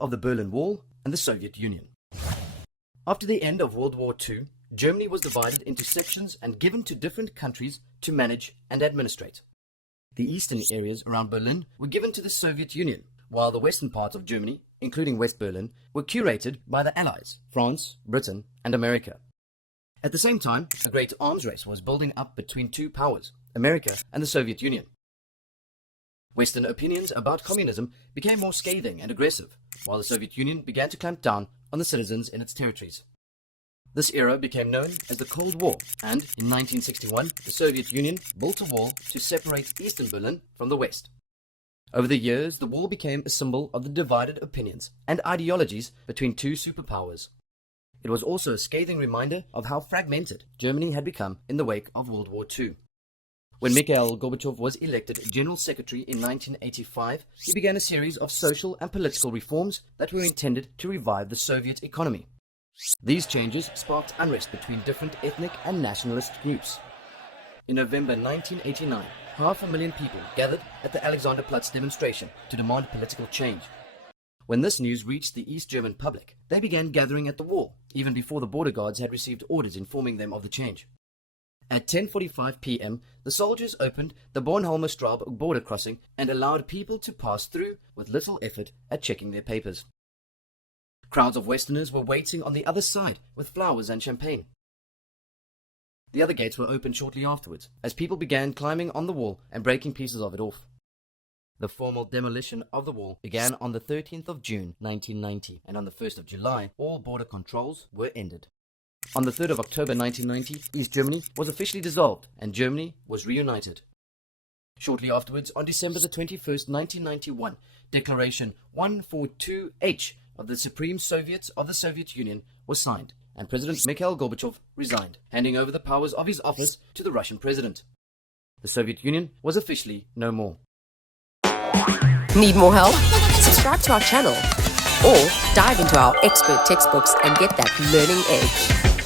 of the Berlin Wall and the Soviet Union. After the end of World War II, Germany was divided into sections and given to different countries to manage and administrate. The eastern areas around Berlin were given to the Soviet Union, while the western parts of Germany, including West Berlin, were curated by the Allies, France, Britain, and America. At the same time, a great arms race was building up between two powers, America and the Soviet Union. Western opinions about communism became more scathing and aggressive, while the Soviet Union began to clamp down on the citizens in its territories. This era became known as the Cold War, and in 1961, the Soviet Union built a wall to separate Eastern Berlin from the West. Over the years, the wall became a symbol of the divided opinions and ideologies between two superpowers. It was also a scathing reminder of how fragmented Germany had become in the wake of World War II. When Mikhail Gorbachev was elected General Secretary in 1985, he began a series of social and political reforms that were intended to revive the Soviet economy. These changes sparked unrest between different ethnic and nationalist groups. In November 1989, 500,000 people gathered at the Alexanderplatz demonstration to demand political change. When this news reached the East German public, they began gathering at the wall, even before the border guards had received orders informing them of the change. At 10:45 p.m., the soldiers opened the Bornholmer Straße border crossing and allowed people to pass through with little effort at checking their papers. Crowds of Westerners were waiting on the other side with flowers and champagne. The other gates were opened shortly afterwards, as people began climbing on the wall and breaking pieces of it off. The formal demolition of the wall began on the 13th of June 1990, and on the 1st of July, all border controls were ended. On the 3rd of October 1990, East Germany was officially dissolved and Germany was reunited. Shortly afterwards, on December the 21st, 1991, Declaration 142H of the Supreme Soviet of the Soviet Union was signed, and President Mikhail Gorbachev resigned, handing over the powers of his office to the Russian president. The Soviet Union was officially no more. Need more help? Subscribe to our channel or dive into our expert textbooks and get that learning edge.